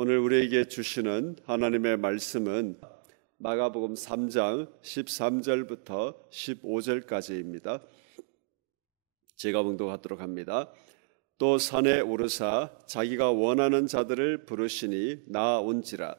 오늘 우리에게 주시는 하나님의 말씀은 마가복음 3장 13절부터 15절까지입니다. 제가 봉독하도록 합니다. 또 산에 오르사 자기가 원하는 자들을 부르시니 나아온지라.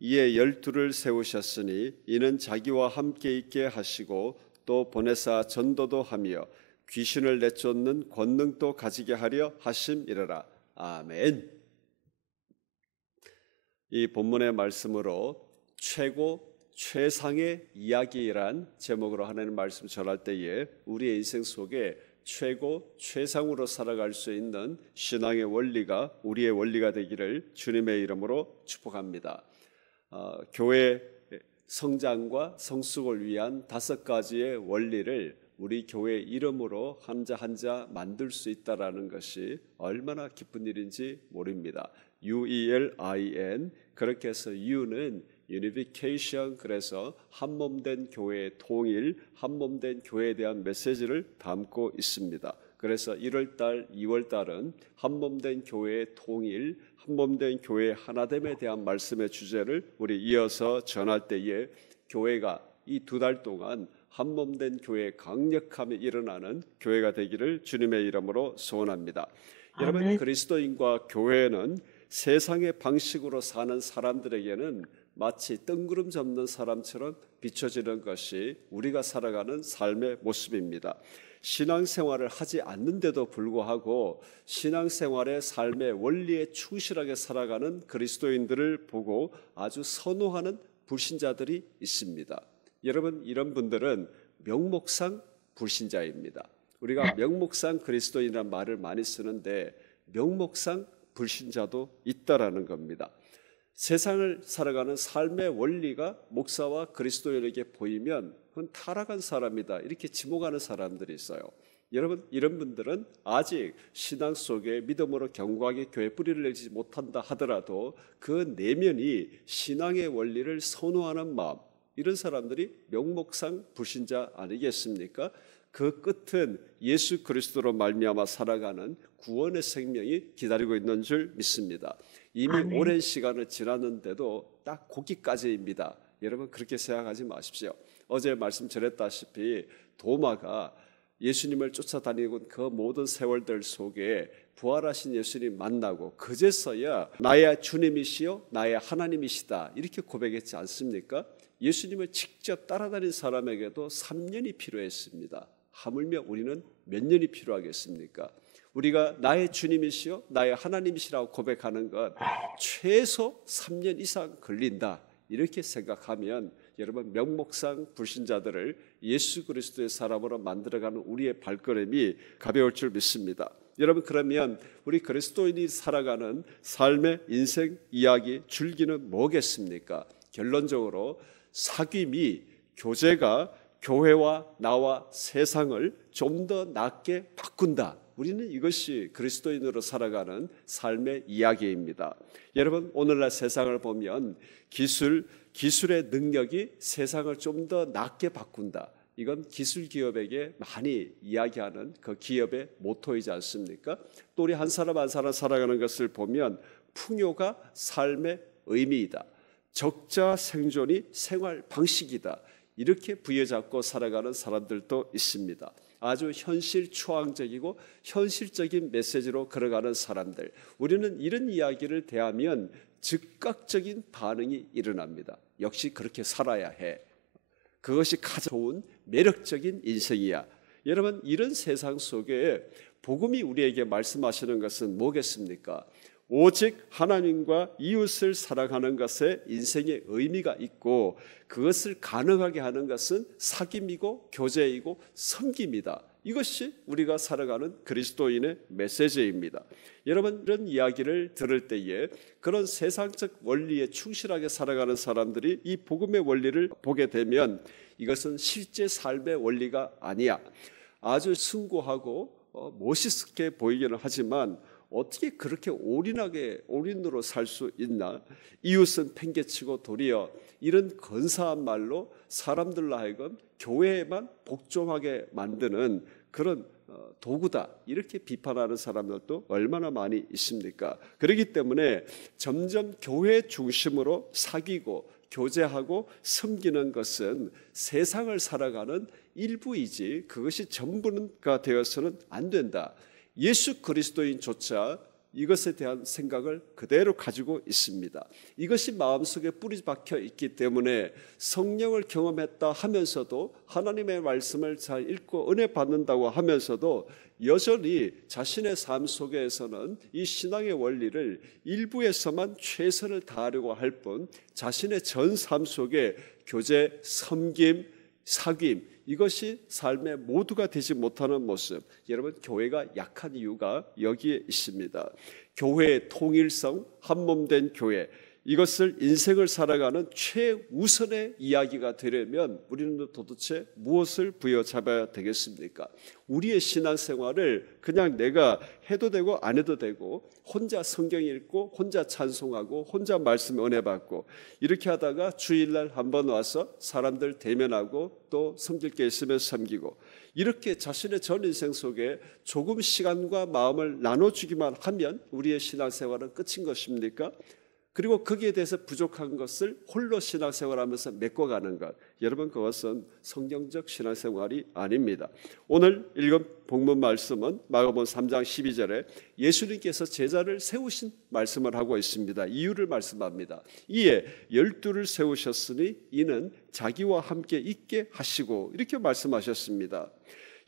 이에 12를 세우셨으니 이는 자기와 함께 있게 하시고 또 보내사 전도도 하며 귀신을 내쫓는 권능도 가지게 하려 하심이러라. 아멘. 이 본문의 말씀으로 최고 최상의 이야기란 제목으로 하나님 말씀 전할 때에 우리의 인생 속에 최고 최상으로 살아갈 수 있는 신앙의 원리가 우리의 원리가 되기를 주님의 이름으로 축복합니다. 교회 성장과 성숙을 위한 5가지의 원리를 우리 교회 이름으로 한자 한자 만들 수 있다라는 것이 얼마나 기쁜 일인지 모릅니다. UELIN, 그렇게 해서 U는 Unification, 그래서 한몸된 교회의 통일, 한몸된 교회에 대한 메시지를 담고 있습니다. 그래서 1월달, 2월달은 한몸된 교회의 통일, 한몸된 교회의 하나됨에 대한 말씀의 주제를 우리 이어서 전할 때에 교회가 이 2달 동안 한몸된 교회의 강력함이 일어나는 교회가 되기를 주님의 이름으로 소원합니다. 여러분, 그리스도인과 교회는 세상의 방식으로 사는 사람들에게는 마치 뜬구름 잡는 사람처럼 비춰지는 것이 우리가 살아가는 삶의 모습입니다. 신앙생활을 하지 않는데도 불구하고 신앙생활의 삶의 원리에 충실하게 살아가는 그리스도인들을 보고 아주 선호하는 불신자들이 있습니다. 여러분, 이런 분들은 명목상 불신자입니다. 우리가 명목상 그리스도인이라는 말을 많이 쓰는데 명목상 불신자도 있다라는 겁니다. 세상을 살아가는 삶의 원리가 목사와 그리스도인에게 보이면 그건 타락한 사람이다 이렇게 지목하는 사람들이 있어요. 여러분, 이런 분들은 아직 신앙 속에 믿음으로 견고하게 교회 뿌리를 내지 못한다 하더라도 그 내면이 신앙의 원리를 선호하는 마음, 이런 사람들이 명목상 불신자 아니겠습니까? 그 끝은 예수 그리스도로 말미암아 살아가는 구원의 생명이 기다리고 있는 줄 믿습니다. 이미 오랜 시간을 지났는데도 딱 거기까지입니다. 여러분, 그렇게 생각하지 마십시오. 어제 말씀 전했다시피 도마가 예수님을 쫓아다니고 그 모든 세월들 속에 부활하신 예수님 만나고 그제서야 나의 주님이시요 나의 하나님이시다 이렇게 고백했지 않습니까? 예수님을 직접 따라다닌 사람에게도 3년이 필요했습니다. 하물며 우리는 몇 년이 필요하겠습니까? 우리가 나의 주님이시요 나의 하나님이시라고 고백하는 것 최소 3년 이상 걸린다 이렇게 생각하면 여러분, 명목상 불신자들을 예수 그리스도의 사람으로 만들어가는 우리의 발걸음이 가벼울 줄 믿습니다. 여러분, 그러면 우리 그리스도인이 살아가는 삶의 인생 이야기 줄기는 뭐겠습니까? 결론적으로 사귐이 교제가 교회와 나와 세상을 좀 더 낫게 바꾼다. 우리는 이것이 그리스도인으로 살아가는 삶의 이야기입니다. 여러분, 오늘날 세상을 보면 기술의 능력이 세상을 좀 더 낫게 바꾼다. 이건 기술 기업에게 많이 이야기하는 그 기업의 모토이지 않습니까? 또 우리 한 사람 한 사람 살아가는 것을 보면 풍요가 삶의 의미이다. 적자 생존이 생활 방식이다. 이렇게 부여잡고 살아가는 사람들도 있습니다. 아주 현실 추앙적이고 현실적인 메시지로 걸어가는 사람들. 우리는 이런 이야기를 대하면 즉각적인 반응이 일어납니다. 역시 그렇게 살아야 해. 그것이 가장 좋은 매력적인 인생이야. 여러분, 이런 세상 속에 복음이 우리에게 말씀하시는 것은 뭐겠습니까? 오직 하나님과 이웃을 사랑하는 것에 인생의 의미가 있고 그것을 가능하게 하는 것은 사귐이고 교제이고 섬김이다. 이것이 우리가 살아가는 그리스도인의 메시지입니다. 여러분, 이런 이야기를 들을 때에 그런 세상적 원리에 충실하게 살아가는 사람들이 이 복음의 원리를 보게 되면 이것은 실제 삶의 원리가 아니야. 아주 숭고하고 멋있게 보이기는 하지만 어떻게 그렇게 올인으로 살 수 있나? 이웃은 팽개치고 도리어 이런 근사한 말로 사람들로 하여금 교회에만 복종하게 만드는 그런 도구다 이렇게 비판하는 사람들도 얼마나 많이 있습니까? 그렇기 때문에 점점 교회 중심으로 사귀고 교제하고 섬기는 것은 세상을 살아가는 일부이지 그것이 전부가 되어서는 안 된다. 예수 그리스도인조차 이것에 대한 생각을 그대로 가지고 있습니다. 이것이 마음속에 뿌리 박혀 있기 때문에 성령을 경험했다 하면서도 하나님의 말씀을 잘 읽고 은혜 받는다고 하면서도 여전히 자신의 삶 속에서는 이 신앙의 원리를 일부에서만 최선을 다하려고 할 뿐 자신의 전 삶 속에 교제, 섬김, 사귐 이것이 삶의 모두가 되지 못하는 모습. 여러분 교회가 약한 이유가 여기에 있습니다. 교회의 통일성, 한몸된 교회 이것을 인생을 살아가는 최우선의 이야기가 되려면 우리는 도대체 무엇을 부여잡아야 되겠습니까? 우리의 신앙생활을 그냥 내가 해도 되고 안 해도 되고 혼자 성경 읽고 혼자 찬송하고 혼자 말씀 은혜 받고 이렇게 하다가 주일날 한번 와서 사람들 대면하고 또 섬길 게 있으면 섬기고 이렇게 자신의 전 인생 속에 조금 시간과 마음을 나눠주기만 하면 우리의 신앙생활은 끝인 것입니까? 그리고 거기에 대해서 부족한 것을 홀로 신앙생활하면서 메꿔가는 것, 여러분 그것은 성경적 신앙생활이 아닙니다. 오늘 읽은 본문 말씀은 마가복음 3장 12절에 예수님께서 제자를 세우신 말씀을 하고 있습니다. 이유를 말씀합니다. 이에 12를 세우셨으니 이는 자기와 함께 있게 하시고 이렇게 말씀하셨습니다.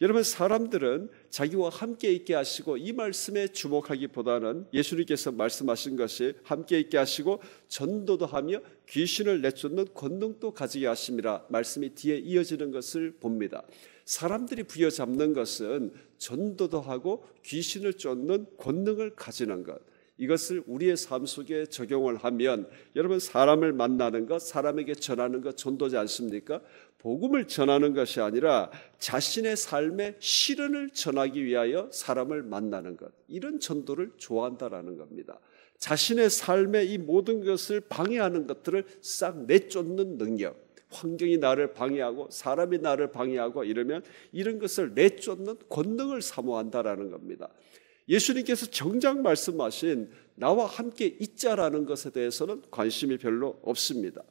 여러분 사람들은 자기와 함께 있게 하시고 이 말씀에 주목하기보다는 예수님께서 말씀하신 것이 함께 있게 하시고 전도도 하며 귀신을 내쫓는 권능도 가지게 하심이라 말씀이 뒤에 이어지는 것을 봅니다. 사람들이 부여잡는 것은 전도도 하고 귀신을 쫓는 권능을 가지는 것, 이것을 우리의 삶 속에 적용을 하면 여러분 사람을 만나는 것, 사람에게 전하는 것 전도지 않습니까? 복음을 전하는 것이 아니라 자신의 삶의 실현을 전하기 위하여 사람을 만나는 것, 이런 전도를 좋아한다라는 겁니다. 자신의 삶의 이 모든 것을 방해하는 것들을 싹 내쫓는 능력, 환경이 나를 방해하고 사람이 나를 방해하고 이러면 이런 것을 내쫓는 권능을 사모한다라는 겁니다. 예수님께서 정작 말씀하신 나와 함께 있자라는 것에 대해서는 관심이 별로 없습니다.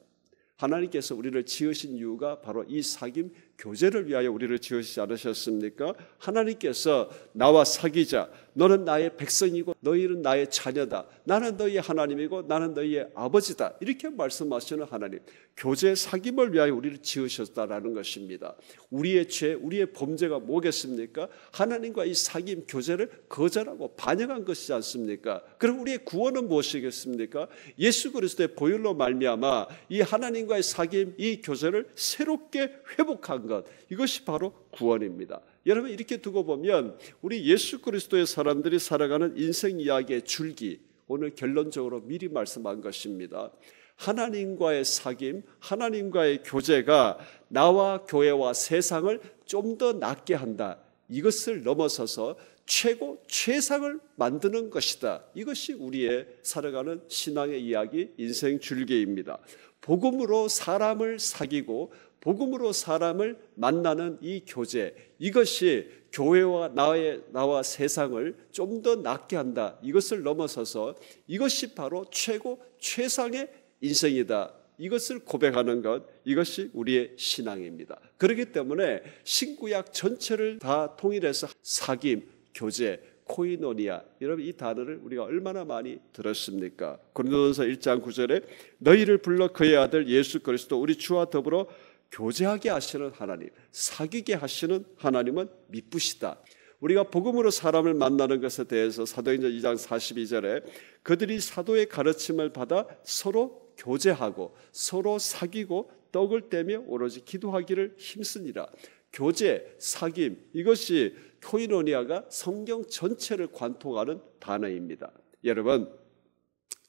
하나님께서 우리를 지으신 이유가 바로 이 사귐 교제를 위하여 우리를 지으시지 않으셨습니까? 하나님께서 나와 사귀자, 너는 나의 백성이고 너희는 나의 자녀다, 나는 너희의 하나님이고 나는 너희의 아버지다, 이렇게 말씀하시는 하나님, 교제 사귐을 위하여 우리를 지으셨다라는 것입니다. 우리의 죄, 우리의 범죄가 뭐겠습니까? 하나님과 이 사귐 교제를 거절하고 반역한 것이지 않습니까? 그럼 우리의 구원은 무엇이겠습니까? 예수 그리스도의 보혈로 말미암아 이 하나님과의 사귐, 이 교제를 새롭게 회복한 것, 이것이 바로 구원입니다. 여러분 이렇게 두고 보면 우리 예수 그리스도의 사람들이 살아가는 인생 이야기의 줄기, 오늘 결론적으로 미리 말씀한 것입니다. 하나님과의 사귐, 하나님과의 교제가 나와 교회와 세상을 좀 더 낫게 한다. 이것을 넘어서서 최고 최상을 만드는 것이다. 이것이 우리의 살아가는 신앙의 이야기, 인생 줄기입니다. 복음으로 사람을 사귀고 복음으로 사람을 만나는 이 교제, 이것이 교회와 나와 세상을 좀 더 낫게 한다. 이것을 넘어서서 이것이 바로 최고 최상의 인생이다. 이것을 고백하는 것, 이것이 우리의 신앙입니다. 그렇기 때문에 신구약 전체를 다 통일해서 사귐, 교제, 코이노니아, 여러분 이 단어를 우리가 얼마나 많이 들었습니까? 고린도전서 1장 9절에 너희를 불러 그의 아들 예수 그리스도 우리 주와 더불어 교제하게 하시는 하나님, 사귀게 하시는 하나님은 미쁘시다. 우리가 복음으로 사람을 만나는 것에 대해서 사도행전 2장 42절에 그들이 사도의 가르침을 받아 서로 교제하고 서로 사귀고 떡을 떼며 오로지 기도하기를 힘쓰니라. 교제, 사귐, 이것이 코이노니아가 성경 전체를 관통하는 단어입니다. 여러분,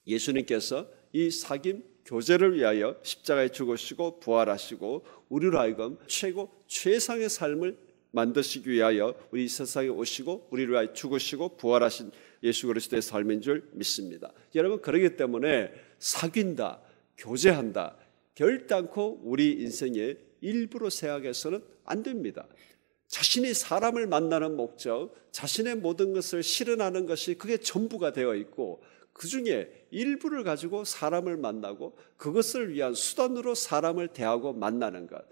예수님께서 이 사귐, 교제를 위하여 십자가에 죽으시고 부활하시고 우리로 하여금 최고 최상의 삶을 만드시기 위하여 우리 세상에 오시고 우리를 위하여 죽으시고 부활하신 예수 그리스도의 삶인 줄 믿습니다. 여러분 그렇기 때문에 사귄다, 교제한다, 결단코 우리 인생의 일부로 생각해서는 안 됩니다. 자신이 사람을 만나는 목적, 자신의 모든 것을 실현하는 것이 그게 전부가 되어 있고 그 중에 일부를 가지고 사람을 만나고 그것을 위한 수단으로 사람을 대하고 만나는 것.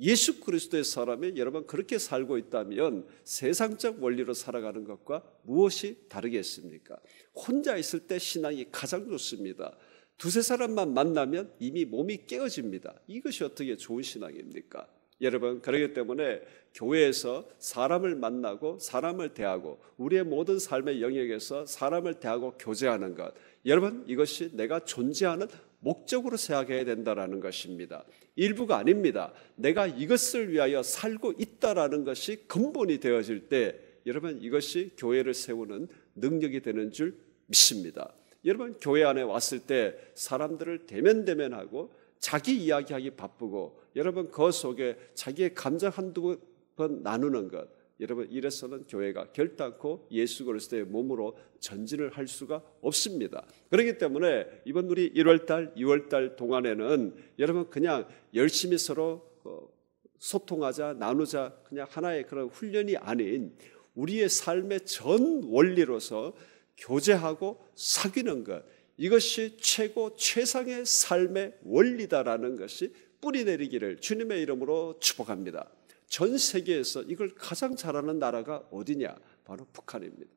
예수 그리스도의 사람이 여러분 그렇게 살고 있다면 세상적 원리로 살아가는 것과 무엇이 다르겠습니까? 혼자 있을 때 신앙이 가장 좋습니다. 두세 사람만 만나면 이미 몸이 깨어집니다. 이것이 어떻게 좋은 신앙입니까? 여러분, 그렇기 때문에 교회에서 사람을 만나고 사람을 대하고 우리의 모든 삶의 영역에서 사람을 대하고 교제하는 것, 여러분 이것이 내가 존재하는 목적으로 생각해야 된다는 것입니다. 일부가 아닙니다. 내가 이것을 위하여 살고 있다라는 것이 근본이 되어질 때 여러분 이것이 교회를 세우는 능력이 되는 줄 믿습니다. 여러분 교회 안에 왔을 때 사람들을 대면대면하고 자기 이야기하기 바쁘고 여러분 그 속에 자기의 감정 한두 번 나누는 것, 여러분 이래서는 교회가 결단코 예수 그리스도의 몸으로 전진을 할 수가 없습니다. 그렇기 때문에 이번 우리 1월달 2월달 동안에는 여러분 그냥 열심히 서로 소통하자 나누자 그냥 하나의 그런 훈련이 아닌 우리의 삶의 전 원리로서 교제하고 사귀는 것, 이것이 최고 최상의 삶의 원리다라는 것이 뿌리내리기를 주님의 이름으로 축복합니다. 전 세계에서 이걸 가장 잘하는 나라가 어디냐? 바로 북한입니다.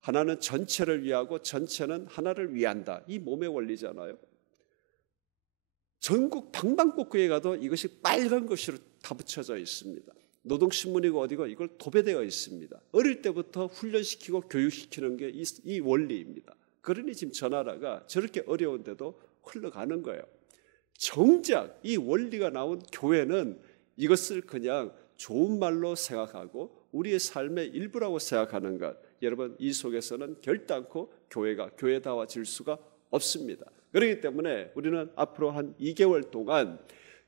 하나는 전체를 위하고 전체는 하나를 위한다. 이 몸의 원리잖아요. 전국 방방곡곡에 가도 이것이 빨간 글씨로 다 붙여져 있습니다. 노동신문이고 어디고 이걸 도배되어 있습니다. 어릴 때부터 훈련시키고 교육시키는 게 이 원리입니다. 그러니 지금 저 나라가 저렇게 어려운데도 흘러가는 거예요. 정작 이 원리가 나온 교회는 이것을 그냥 좋은 말로 생각하고 우리의 삶의 일부라고 생각하는 것, 여러분 이 속에서는 결단코 교회가 교회다워질 수가 없습니다. 그렇기 때문에 우리는 앞으로 한 2개월 동안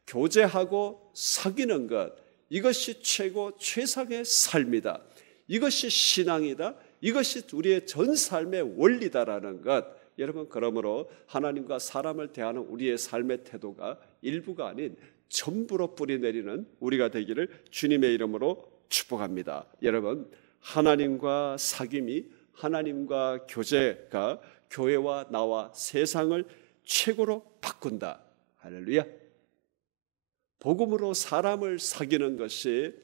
교제하고 사귀는 것, 이것이 최고 최상의 삶이다. 이것이 신앙이다. 이것이 우리의 전 삶의 원리다라는 것, 여러분 그러므로 하나님과 사람을 대하는 우리의 삶의 태도가 일부가 아닌 전부로 뿌리내리는 우리가 되기를 주님의 이름으로 축복합니다. 여러분 하나님과 사귐이, 하나님과 교제가 교회와 나와 세상을 최고로 바꾼다. 할렐루야. 복음으로 사람을 사귀는 것이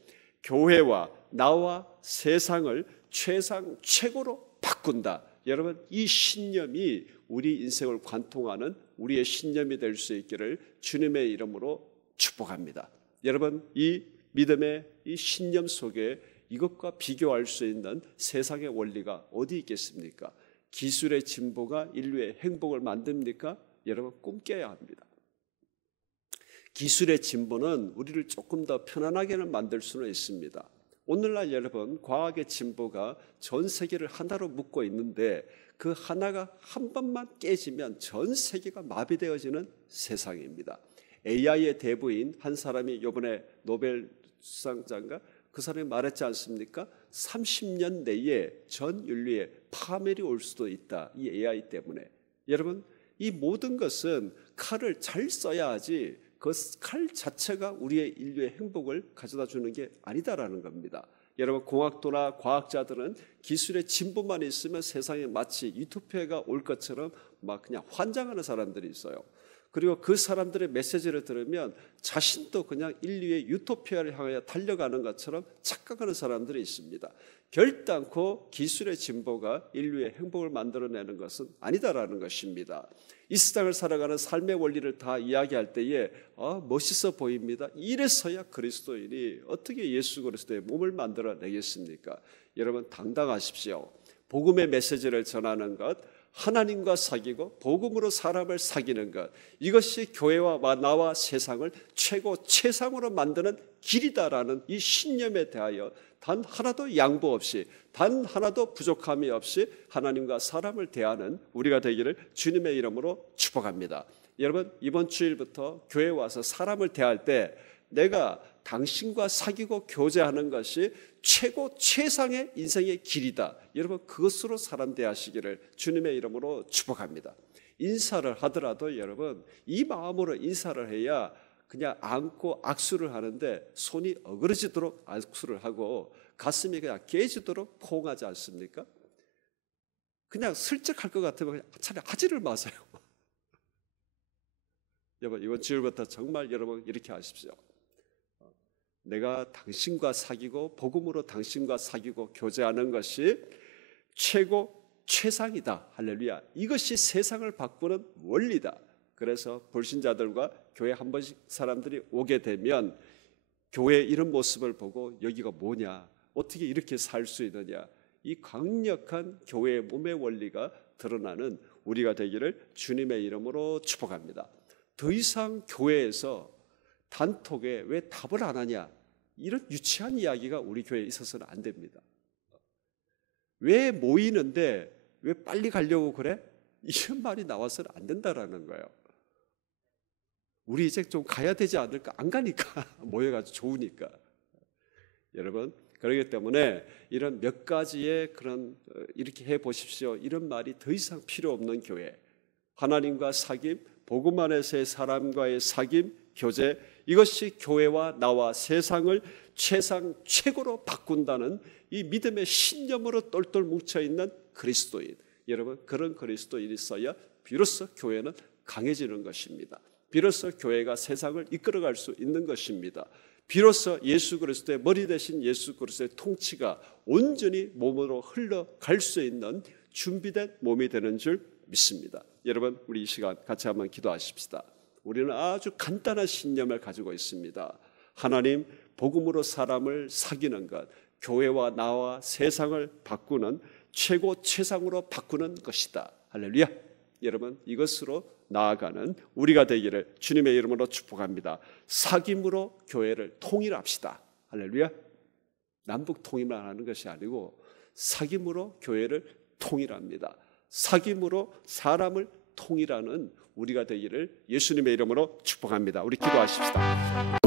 교회와 나와 세상을 최고로 바꾼다. 여러분 이 신념이 우리 인생을 관통하는 우리의 신념이 될 수 있기를 주님의 이름으로 축복합니다. 여러분 이 믿음의 이 신념 속에 이것과 비교할 수 있는 세상의 원리가 어디 있겠습니까? 기술의 진보가 인류의 행복을 만듭니까? 여러분 꿈꿔야 합니다. 기술의 진보는 우리를 조금 더 편안하게는 만들 수는 있습니다. 오늘날 여러분 과학의 진보가 전 세계를 하나로 묶고 있는데 그 하나가 한 번만 깨지면 전 세계가 마비되어지는 세상입니다. AI의 대부인 한 사람이 이번에 노벨 수상자인가 그 사람이 말했지 않습니까? 30년 내에 전 인류에 파멸이 올 수도 있다. 이 AI 때문에. 여러분 이 모든 것은 칼을 잘 써야 하지 그 칼 자체가 우리의 인류의 행복을 가져다 주는 게 아니다라는 겁니다. 여러분 공학도나 과학자들은 기술의 진보만 있으면 세상에 마치 유토피아가 올 것처럼 막 그냥 환장하는 사람들이 있어요. 그리고 그 사람들의 메시지를 들으면 자신도 그냥 인류의 유토피아를 향하여 달려가는 것처럼 착각하는 사람들이 있습니다. 결단코 기술의 진보가 인류의 행복을 만들어내는 것은 아니다라는 것입니다. 이 세상을 살아가는 삶의 원리를 다 이야기할 때에 멋있어 보입니다. 이래서야 그리스도인이 어떻게 예수 그리스도의 몸을 만들어내겠습니까? 여러분 당당하십시오. 복음의 메시지를 전하는 것, 하나님과 사귀고 복음으로 사람을 사귀는 것, 이것이 교회와 나와 세상을 최고 최상으로 만드는 길이다라는 이 신념에 대하여 단 하나도 양보 없이, 단 하나도 부족함이 없이 하나님과 사람을 대하는 우리가 되기를 주님의 이름으로 축복합니다. 여러분 이번 주일부터 교회에 와서 사람을 대할 때 내가 당신과 사귀고 교제하는 것이 최고 최상의 인생의 길이다. 여러분 그것으로 사람 대하시기를 주님의 이름으로 축복합니다. 인사를 하더라도 여러분 이 마음으로 인사를 해야 그냥 안고 악수를 하는데 손이 어그러지도록 악수를 하고 가슴이 그냥 깨지도록 포옹하지 않습니까? 그냥 슬쩍 할 것 같으면 그냥 차라리 하지를 마세요. 여러분, 이번 주일부터 정말 여러분 이렇게 하십시오. 내가 당신과 사귀고 복음으로 당신과 사귀고 교제하는 것이 최고 최상이다. 할렐루야. 이것이 세상을 바꾸는 원리다. 그래서 불신자들과 교회 한 번씩 사람들이 오게 되면 교회 이런 모습을 보고 여기가 뭐냐, 어떻게 이렇게 살 수 있느냐, 이 강력한 교회의 몸의 원리가 드러나는 우리가 되기를 주님의 이름으로 축복합니다. 더 이상 교회에서 단톡에 왜 답을 안 하냐, 이런 유치한 이야기가 우리 교회에 있어서는 안 됩니다. 왜 모이는데 왜 빨리 가려고 그래? 이런 말이 나와서는 안 된다라는 거예요. 우리 이제 좀 가야 되지 않을까? 안 가니까 모여가지고 좋으니까. 여러분, 그렇기 때문에 이런 몇 가지의 그런 이렇게 해 보십시오, 이런 말이 더 이상 필요 없는 교회, 하나님과 사귐, 복음 안에서의 사람과의 사귐, 교제, 이것이 교회와 나와 세상을 최상 최고로 바꾼다는 이 믿음의 신념으로 똘똘 뭉쳐있는 그리스도인, 여러분, 그런 그리스도인이 있어야 비로소 교회는 강해지는 것입니다. 비로소 교회가 세상을 이끌어갈 수 있는 것입니다. 비로소 예수 그리스도의 머리 대신 예수 그리스도의 통치가 온전히 몸으로 흘러갈 수 있는 준비된 몸이 되는 줄 믿습니다. 여러분, 우리 이 시간 같이 한번 기도하십시다. 우리는 아주 간단한 신념을 가지고 있습니다. 하나님, 복음으로 사람을 사귀는 것, 교회와 나와 세상을 바꾸는 최고 최상으로 바꾸는 것이다. 할렐루야. 여러분, 이것으로 나아가는 우리가 되기를 주님의 이름으로 축복합니다. 사귐으로 교회를 통일합시다. 할렐루야. 남북 통일만 하는 것이 아니고 사귐으로 교회를 통일합니다. 사귐으로 사람을 통일하는 우리가 되기를 예수님의 이름으로 축복합니다. 우리 기도하십시다.